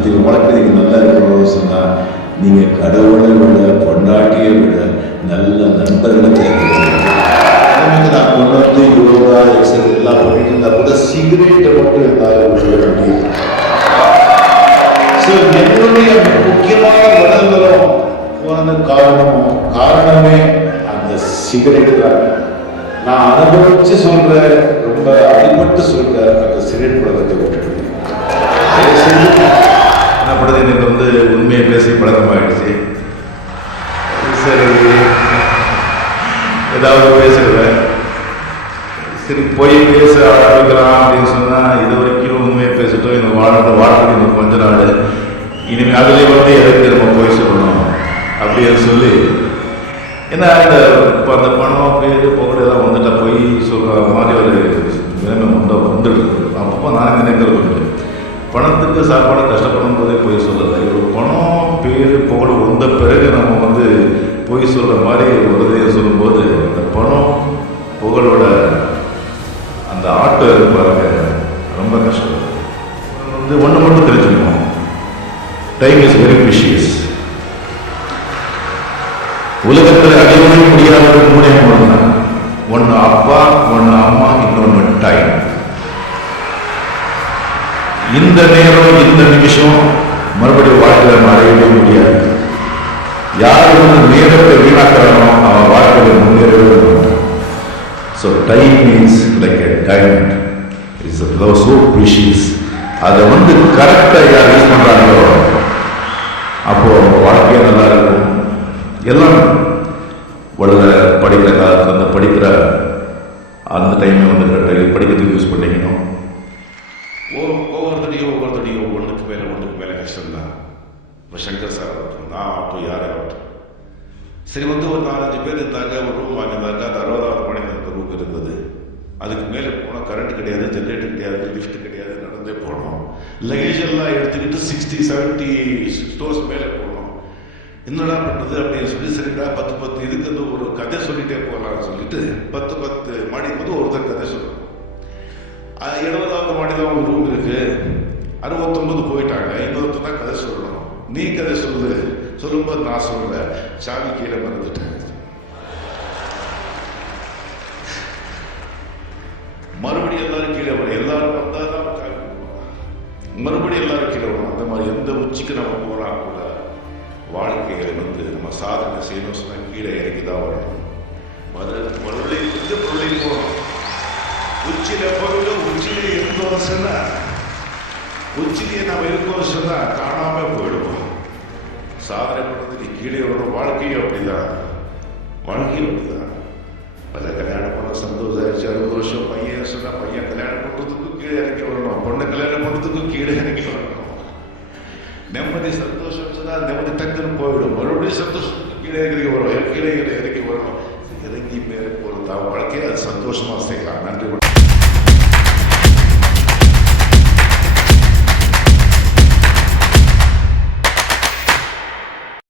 அடுத்த வாழ்க்கை நீங்கள் நல்லா இருக்கணும்னு சொன்னால் நீங்கள் கடவுளை விட பொண்டாட்டியை விட நல்ல நண்பர்களை தேர்ந்தெடுக்கணும். நான் கொண்டு வந்து யோகா எக்ஸசைஸ் எல்லாம் பண்ணிட்டு இருந்தால் கூட சிகரெட்டை மட்டும் இருந்தாலும் வேண்டியது. ஸோ என்னுடைய முக்கியமான உடல்களும் போன காரணமே அந்த சிகரெட்டு தான். நான் அனுபவிச்சு சொல்றேன், ரொம்ப அடிபட்டு சொல்றேன், அந்த சிகரெட் பழக்கத்தை விட்டுட்டு என்ன படுறது. எனக்கு வந்து உண்மையை பேசி பழக்கமாயிடுச்சு. சரி ஏதாவது பேசுகிறேன், சரி போய் பேச ஆரம்பிக்கலாம் அப்படின்னு சொன்னால் இது வரைக்கும் உண்மையை பேசிட்டோம். எனக்கு வாழ்க்கை இன்னும் கொஞ்ச நாள் இனிமேல் அதிலே வந்து எதுக்கு நம்ம போய் சொல்லணும் அப்படின்னு சொல்லி, ஏன்னா இப்போ அந்த பணம் பேர் புகழெல்லாம் வந்துட்டா போய் சொல்கிற மாதிரி ஒரு நிலைமை வந்துட்டு அப்போ நான் நினைக்கிறது பணத்துக்கு சாப்பாடு கஷ்டப்படும் போதே போய் சொல்லலை. ஒரு பணம் பேர் புகழ் வந்த பிறகு நம்ம வந்து போய் சொல்கிற மாதிரி ஒரு இதை சொல்லும்போது அந்த பணம் புகழோட அந்த ஆட்டம் பாருங்க ரொம்ப கஷ்டம். வந்து ஒன்று மட்டும் தெரிஞ்சுக்கணும், டைம் இஸ் வெரி ப்ரிஷியஸ். உலகத்தில் அடையவே முடியாத மூணே மூணு தான். ஒன்று அப்பா, ஒன்று அம்மா, இன்னொன்று டைம். இந்த நேரம் இந்த நிமிஷம் மறுபடியும் வாழ்க்கையில் அடையவே முடியாது. யார் வந்து நேரத்தை வீணாக்கிறானோ அவன் வாழ்க்கையில் முன்னேறவே முடியும். So time is like a diamond, it's so precious. அதை வந்து கரெக்டாக யார் யூஸ் பண்ணுறாங்களோ அப்போ வாழ்க்கையே நல்லா இருக்கும். எல்லாம் படிக்கிற காலத்தில் அந்த படிக்கிற அந்த டைமை வந்து கரெக்டாக படிக்கிறதுக்கு யூஸ் பண்ணிக்கணும். ஒவ்வொருத்தடையும் ஒன்றுக்கு மேலே கஷ்டம்தான். இப்போ சங்கர் சார் ஆகட்டும், நான் ஆகட்டும், யாராகட்டும், சரி வந்து ஒரு 4-5 பேர் இருந்தாங்க, ஒரு ரூம் வாங்கியிருந்தாங்க. அந்த 60வது மாடியில் அந்த ரூம் இருந்தது. அதுக்கு மேலே போனால் கரண்ட் கிடையாது, ஜென்ரேட்டர் கிடையாது, லிஃப்ட் கிடையாது, நடந்தே போனோம். லகேஜ் எல்லாம் எடுத்துக்கிட்டு 60-70 ஸ்டோர்ஸ் மேலே போனோம். என்னடா பண்ணுறது அப்படின்னு சொல்லி, சரிடா 10 இதுக்கு வந்து ஒரு கதை சொல்லிட்டே போகலான்னு சொல்லிட்டு 10 மாடிக்கு வந்து ஒருத்தர் கதை சொல்லணும். 70வது மாடியில் ஒரு ரூம் இருக்கு, 69 போயிட்டாங்க, இன்னொருத்தர் தான் கதை சொல்லணும். நீ கதை சொல்லும்போது நான் சொல்ல சாமி கீழே மறந்துட்டேன். மறுபடியும் எல்லாரும் கீழே வரும், எல்லாரும் வந்தாதான் மறுபடியும் எல்லாரும் கீழே வரும். அந்த மாதிரி எந்த உச்சிக்கு நம்ம போகலாம் கூட வாழ்க்கைகளை வந்து நம்ம சாதனை செய்யணும் சொன்னா கீழே இறக்கிதான் வரணும். மறுபடியும் கொஞ்சம் பொருளை போகணும். உச்சியில போயிட்டு உச்சியிலே இருந்தோம் சொன்னா, உச்சிலேயே நம்ம இருக்கோம் சொன்னா காணாம போயிடுவோம். சாதனை பண்ணதுக்கு கீழே வரும். வாழ்க்கையும் அப்படிதான், பல கல்யாணம் பண்ண சந்தோஷம் ஆயிடுச்சு, 60 வருஷம் பையன் சொன்னா பையன் கல்யாணம் பண்றதுக்கும் கீழே இறங்கி வரணும், பொண்ணு கல்யாணம் பண்றதுக்கும் கீழே இறங்கி வரணும். நிம்மதி சந்தோஷம் சொன்னா நிம்மதி டக்குன்னு போயிடும். மறுபடியும் சந்தோஷத்துக்கு கீழே இறங்கி வரும், கீழே இறங்கி வரணும். இறங்கி மேலே போறது வாழ்க்கையை அது சந்தோஷமா செய்யலாம். நன்றி.